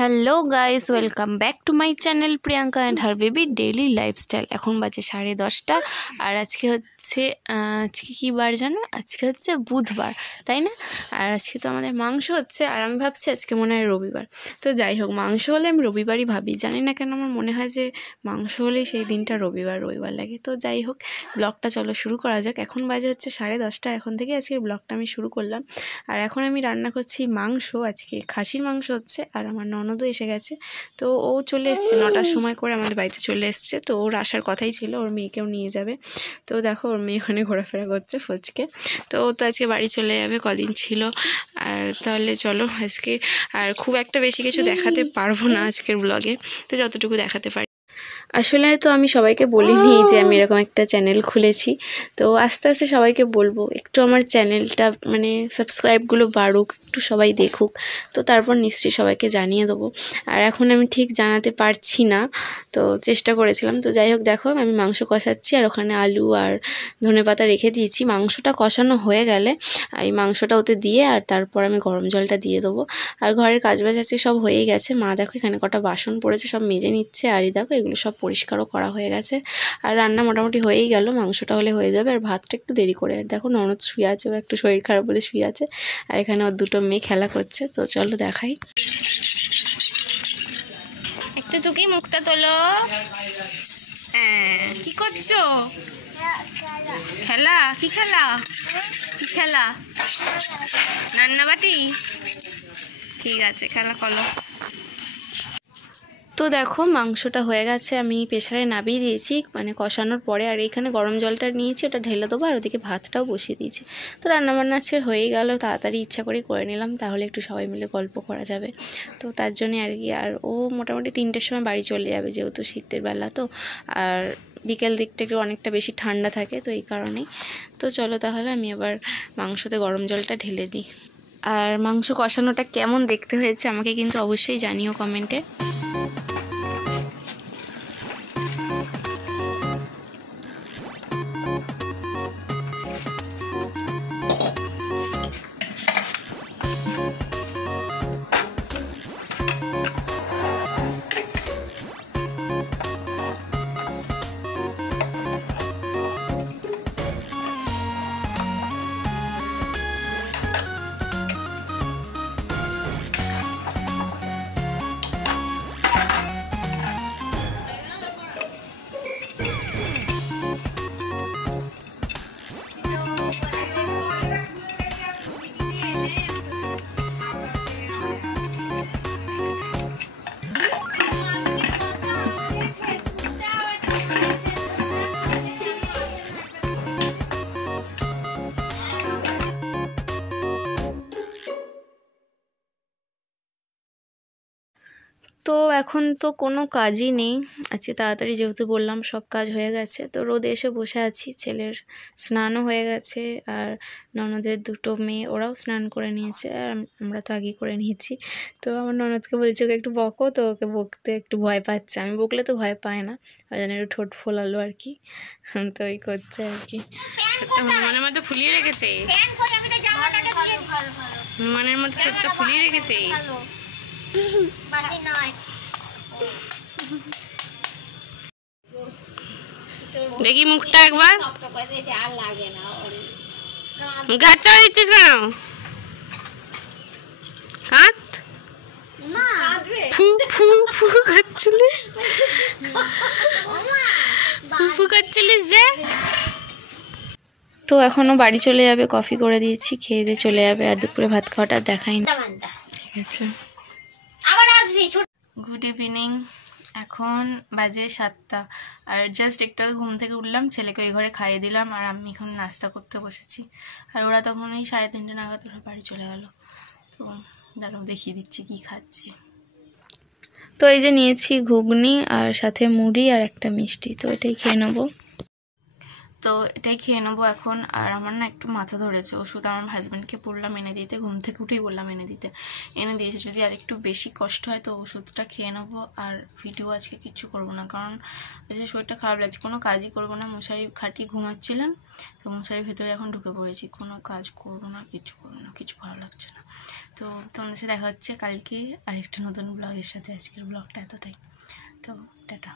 Hello guys, welcome back to my channel Priyanka and her baby daily lifestyle. এখন বাজে 10:30 আর আজকে কী বার জানো? আজকে হচ্ছে বুধবার, তাই না? আর আজকে তো আমাদের মাংস হচ্ছে, আর আমি ভাবছি আজকে মনে হয় রবিবার। তো যাই হোক, মাংস হলে আমি রবিবারই ভাবি, জানি না কেন আমার মনে হয় যে মাংস হলেই সেই দিনটা রবিবার লাগে। তো যাই হোক, ব্লগটা চলো শুরু করা যাক। এখন বাজে হচ্ছে 10:30, এখন থেকে আজকের ব্লগটা আমি শুরু করলাম। আর এখন আমি রান্না করছি মাংস, আজকে খাসির মাংস হচ্ছে। আর আমার ননদও এসে গেছে, তো ও চলে এসছে 9টার সময় করে আমাদের বাড়িতে চলে এসছে। তো ওর আসার কথাই ছিল, ওর মেয়েকেও নিয়ে যাবে। তো দেখো, ওর মেয়ে ওখানে ঘোরাফেরা করছে ফচকে। তো ও তো আজকে বাড়ি চলে যাবে, কদিন ছিল। আর তাহলে চলো আজকে, আর খুব একটা বেশি কিছু দেখাতে পারবো না আজকের ব্লগে, তো যতটুকু দেখাতে পারি। আসলে তো আমি সবাইকে বলিনি যে আমি এরকম একটা চ্যানেল খুলেছি। তো আস্তে আস্তে সবাইকে বলবো একটু আমার চ্যানেলটা মানে সাবস্ক্রাইবগুলো বাড়ুক, একটু সবাই দেখুক, তো তারপর নিশ্চয়ই সবাইকে জানিয়ে দেবো। আর এখন আমি ঠিক জানাতে পারছি না, তো চেষ্টা করেছিলাম। তো যাই হোক, দেখো আমি মাংস কষাচ্ছি, আর ওখানে আলু আর ধনেপাতা রেখে দিয়েছি। মাংসটা কষানো হয়ে গেলে এই মাংসটা ওতে দিয়ে, আর তারপর আমি গরম জলটা দিয়ে দেবো। আর ঘরের কাজবাজ আছে সব হয়েই গেছে। মা দেখো এখানে কটা বাসন পড়েছে, সব মেজে নিচ্ছে। আর এই দেখো এগুলো সব পরিষ্কারও করা হয়ে গেছে। আর রান্না মোটামুটি হয়েই গেল, মাংসটা হলে হয়ে যাবে। আর ভাতটা একটু দেরি করে। আর দেখো ননদ শুয়ে আছে, ও একটু শরীর খারাপ বলে শুয়ে আছে। আর এখানে ওর দুটো মেয়ে খেলা করছে। তো চলো দেখাই। একটু টুকি মুখটা তোলো। হ্যাঁ, কি করছো? খেলা? কি খেলা? কি খেলা? রান্নাবাটি? ঠিক আছে, খেলা করো। তো দেখো মাংসটা হয়ে গেছে, আমি প্রেসারে নামিয়ে দিয়েছি মানে কষানোর পরে। আর এইখানে গরম জলটা নিয়েছি, ওটা ঢেলে দেবো। আর ওদিকে ভাতটাও বসিয়ে দিয়েছি। তো রান্নাবান্না আজকে হয়েই গেল, তাড়াতাড়ি ইচ্ছা করে করে নিলাম, তাহলে একটু সবাই মিলে গল্প করা যাবে। তো তার জন্যে আর কি। আর ও মোটামুটি 3টের সময় বাড়ি চলে যাবে, যেহেতু শীতের বেলা। তো আর বিকেল দিকটা একটু অনেকটা বেশি ঠান্ডা থাকে, তো এই কারণেই। তো চলো তাহলে আমি আবার মাংসতে গরম জলটা ঢেলে দিই। আর মাংস কষানোটা কেমন দেখতে হয়েছে আমাকে কিন্তু অবশ্যই জানিও কমেন্টে। তো এখন তো কোনো কাজই নেই আজকে, তাড়াতাড়ি যেহেতু বললাম সব কাজ হয়ে গেছে। তো রোদে এসে বসে আছি, ছেলের স্নানও হয়ে গেছে। আর ননদের দুটো মেয়ে, ওরাও স্নান করে নিয়েছে। আর আমরা তো আগেই করে নিয়েছি। তো আমার ননদকে বলছি ওকে একটু বকো, তো ওকে বকতে একটু ভয় পাচ্ছে। আমি বকলে তো ভয় পায় না, ওই জন্য একটু ঠোঁট ফোলালো আর কি। তো এই করছে আর কি। হনুমানের মধ্যে ফুলিয়ে রেখেছে, হনুমানের মধ্যে ঠোঁটটা ফুলিয়ে রেখেছে। দেখি মুখটা একবার। গাছ দিচ্ছিস কেন? কাঁদ, ফু ফু ফু করছিলিস, ফু ফু করছিলিস যে। তো এখনো বাড়ি চলে যাবে, কফি করে দিয়েছি, খেয়ে দিয়ে চলে যাবে। আর দুপুরে ভাত খাওয়াটা দেখাই না, ঠিক আছে। গুড ইভিনিং, এখন বাজে 7টা। আর জাস্ট একটু ঘুম থেকে উঠলাম, ছেলেকে ওই ঘরে খাইয়ে দিলাম। আর আমি এখন নাস্তা করতে বসেছি। আর ওরা তখন ওই 3:30 নাগাদ ওরা বাড়ি চলে গেল। তো দাঁড়াও দেখিয়ে দিচ্ছি কি খাচ্ছি। তো এই যে নিয়েছি ঘুগনি, আর সাথে মুড়ি আর একটা মিষ্টি, তো এটাই খেয়ে নেবো। তো এটাই খেয়ে নেবো এখন। আর আমার না একটু মাথা ধরেছে, ওষুধ আমার হাজব্যান্ডকে বললাম এনে দিতে, ঘুম থেকে উঠেই বললাম এনে দিতে, এনে দিয়েছে। যদি আর একটু বেশি কষ্ট হয় তো ওষুধটা খেয়ে নেবো। আর ভিডিও আজকে কিচ্ছু করবো না, কারণ আজকে শরীরটা খারাপ লাগছে, কোনো কাজই করবো না। মশারি খাটিয়ে ঘুমাচ্ছিলাম, তো মশারির ভেতরে এখন ঢুকে পড়েছি, কোনো কাজ করবো না, কিছু করবো না, কিছু ভালো লাগছে না। তো তোমাদের সাথে দেখা হচ্ছে কালকে আরেকটা নতুন ব্লগের সাথে। আজকের ব্লগটা এতটাই, তো টাটা।